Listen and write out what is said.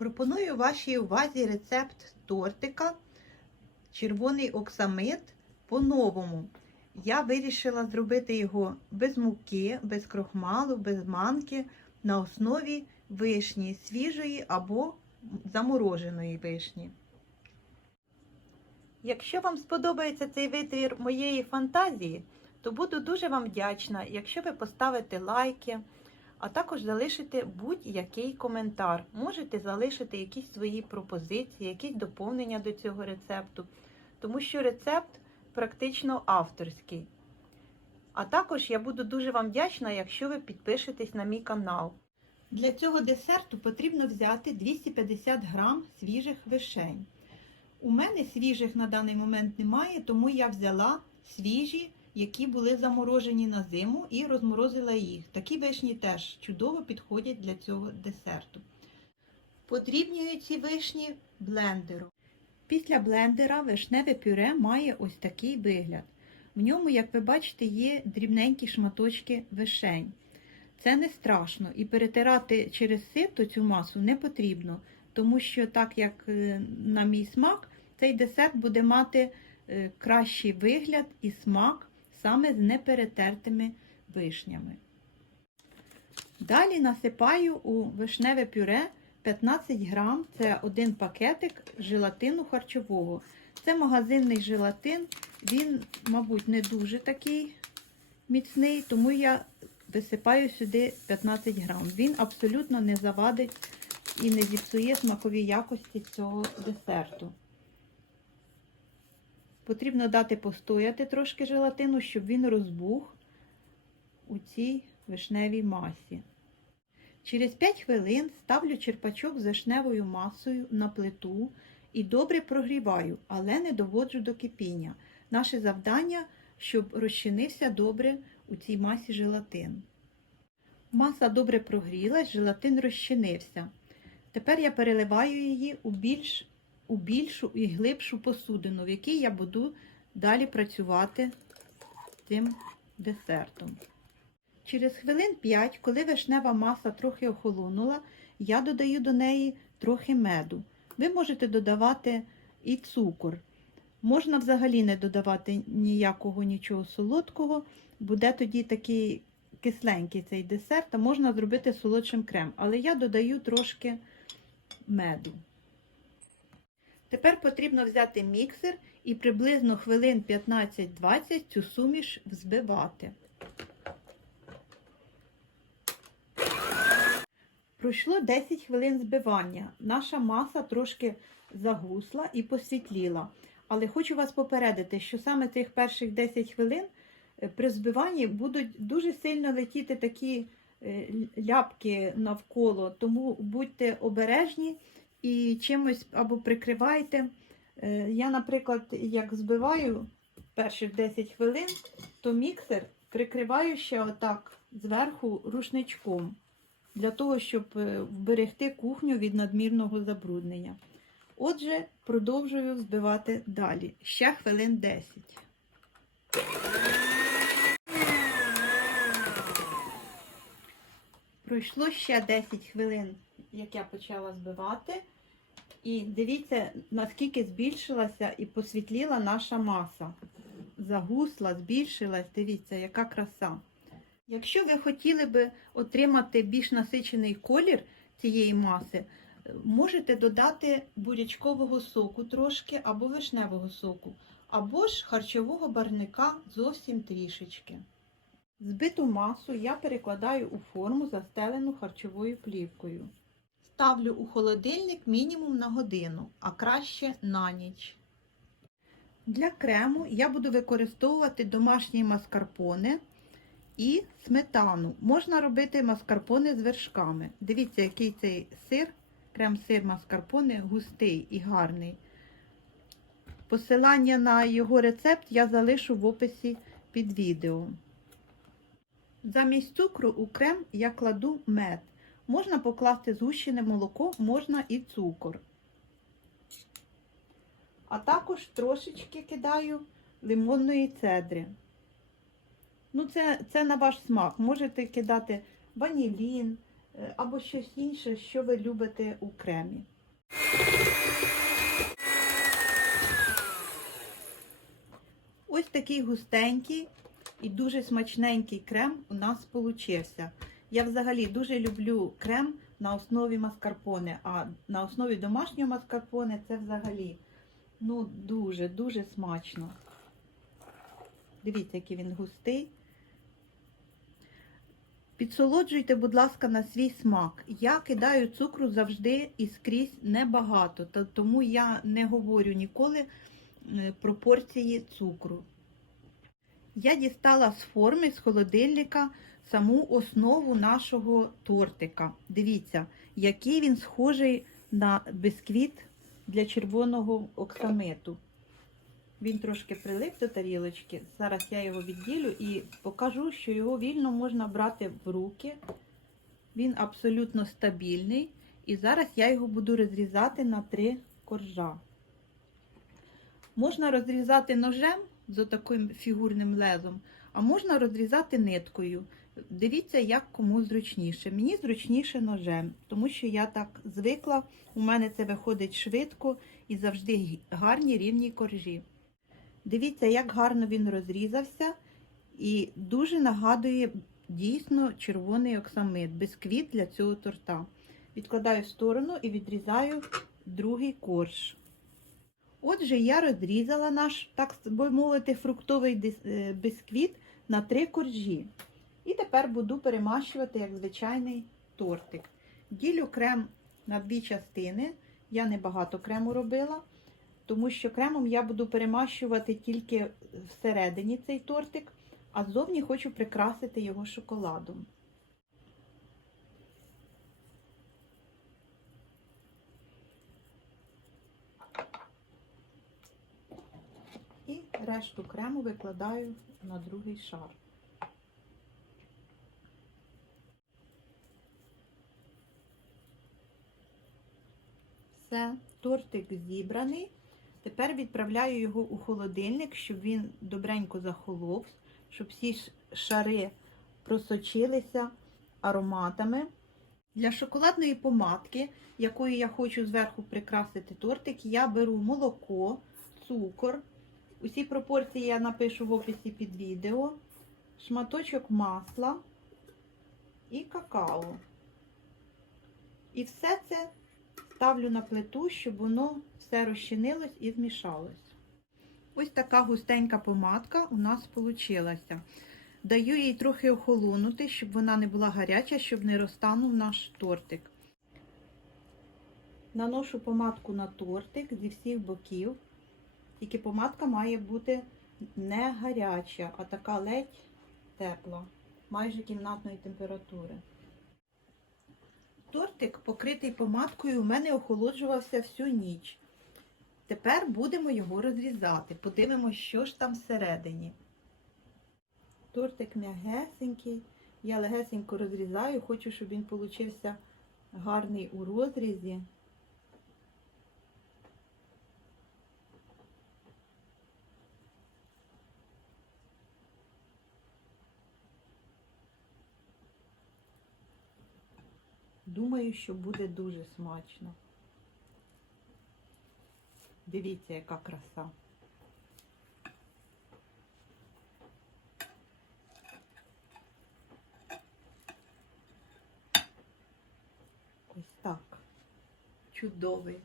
Пропоную вашій увазі рецепт тортика червоний оксамит по-новому. Я вирішила зробити його без муки, без крохмалу, без манки на основі вишні свіжої або замороженої вишні. Якщо вам сподобається цей витвір моєї фантазії, то буду дуже вам вдячна, якщо ви поставите лайки, а також залишите будь-який коментар. Можете залишити якісь свої пропозиції, якісь доповнення до цього рецепту, тому що рецепт практично авторський. А також я буду дуже вам вдячна, якщо ви підпишетесь на мій канал. Для цього десерту потрібно взяти 250 грам свіжих вишень. У мене свіжих на даний момент немає, тому я взяла свіжі, які були заморожені на зиму, і розморозила їх. Такі вишні теж чудово підходять для цього десерту. Подрібнюю ці вишні блендером. Після блендера вишневе пюре має ось такий вигляд. В ньому, як ви бачите, є дрібненькі шматочки вишень. Це не страшно, і перетирати через сито цю масу не потрібно, тому що, так як е, на мій смак, цей десерт буде мати е, кращий вигляд і смак саме з неперетертими вишнями. Далі насипаю у вишневе пюре 15 грам, це один пакетик желатину харчового. Це магазинний желатин, він, мабуть, не дуже такий міцний, тому я висипаю сюди 15 грам. Він абсолютно не завадить і не зіпсує смакові якості цього десерту. Потрібно дати постояти трошки желатину, щоб він розбух у цій вишневій масі. Через 5 хвилин ставлю черпачок з вишневою масою на плиту і добре прогріваю, але не доводжу до кипіння. Наше завдання, щоб розчинився добре у цій масі желатин. Маса добре прогрілась, желатин розчинився. Тепер я переливаю її у більш у більшу і глибшу посудину, в якій я буду далі працювати цим десертом. Через хвилин 5, коли вишнева маса трохи охолонула, я додаю до неї трохи меду. Ви можете додавати і цукор. Можна взагалі не додавати ніякого нічого солодкого, буде тоді такий кисленький цей десерт, а можна зробити солодшим крем. Але я додаю трошки меду. Тепер потрібно взяти міксер і приблизно хвилин 15-20 цю суміш взбивати. Пройшло 10 хвилин збивання. Наша маса трошки загусла і посвітліла. Але хочу вас попередити, що саме цих перших 10 хвилин е, при збиванні будуть дуже сильно летіти такі е, ляпки навколо, тому будьте обережні і чимось або прикривайте. Е, Я, наприклад, як збиваю перших 10 хвилин, то міксер прикриваю ще отак зверху рушничком, для того, щоб е, вберегти кухню від надмірного забруднення. Отже, продовжую збивати далі. Ще хвилин 10. Пройшло ще 10 хвилин, як я почала збивати. І дивіться, наскільки збільшилася і посвітліла наша маса. Загусла, збільшилась, дивіться, яка краса. Якщо ви хотіли би отримати більш насичений колір цієї маси, можете додати бурячкового соку трошки, або вишневого соку, або ж харчового барника зовсім трішечки. Збиту масу я перекладаю у форму, застелену харчовою плівкою. Ставлю у холодильник мінімум на годину, а краще на ніч. Для крему я буду використовувати домашні маскарпоне і сметану. Можна робити маскарпоне з вершками. Дивіться, який цей сир, крем-сир маскарпоне густий і гарний. Посилання на його рецепт я залишу в описі під відео. Замість цукру у крем я кладу мед. Можна покласти згущене молоко, можна і цукор. А також трошечки кидаю лимонної цедри. Ну, це, це на ваш смак. Можете кидати ванілін, е, або щось інше, що ви любите у кремі. Ось такий густенький і дуже смачненький крем у нас получився. Я взагалі дуже люблю крем на основі маскарпоне, а на основі домашнього маскарпоне це взагалі ну дуже-дуже смачно. Дивіться, який він густий. Підсолоджуйте, будь ласка, на свій смак. Я кидаю цукру завжди і скрізь небагато, тому я не говорю ніколи е, пропорції цукру. Я дістала з форми з холодильника саму основу нашого тортика. Дивіться, який він схожий на бисквіт для червоного оксамиту. Він трошки прилип до тарілочки. Зараз я його відділю і покажу, що його вільно можна брати в руки. Він абсолютно стабільний. І зараз я його буду розрізати на три коржа. Можна розрізати ножем з таким фігурним лезом, а можна розрізати ниткою. Дивіться, як кому зручніше. Мені зручніше ножем, тому що я так звикла, у мене це виходить швидко і завжди гарні рівні коржі. Дивіться, як гарно він розрізався і дуже нагадує дійсно червоний оксамит, бисквіт для цього торта. Відкладаю в сторону і відрізаю другий корж. Отже, я розрізала наш, так би мовити, фруктовий е, бисквіт на три коржі. І тепер буду перемащувати як звичайний тортик. Ділю крем на дві частини. Я небагато крему робила, тому що кремом я буду перемащувати тільки всередині цей тортик, а ззовні хочу прикрасити його шоколадом. І решту крему викладаю на другий шар. Все, тортик зібраний. Тепер відправляю його у холодильник, щоб він добренько захолов, щоб всі шари просочилися ароматами. Для шоколадної помадки, якою я хочу зверху прикрасити тортик, я беру молоко, цукор. Усі пропорції я напишу в описі під відео, шматочок масла і какао. І все це ставлю на плиту, щоб воно все розчинилось і змішалось. Ось така густенька помадка у нас вийшла. Даю їй трохи охолонути, щоб вона не була гаряча, щоб не розтанув наш тортик. Наношу помадку на тортик зі всіх боків. Тільки помадка має бути не гаряча, а така ледь тепла, майже кімнатної температури. Тортик, покритий помадкою, у мене охолоджувався всю ніч. Тепер будемо його розрізати. Подивимось, що ж там всередині. Тортик м'ягесенький. Я легесенько розрізаю, хочу, щоб він получився гарний у розрізі. Думаю, що буде дуже смачно. Дивіться, яка краса. Ось так. Чудовий.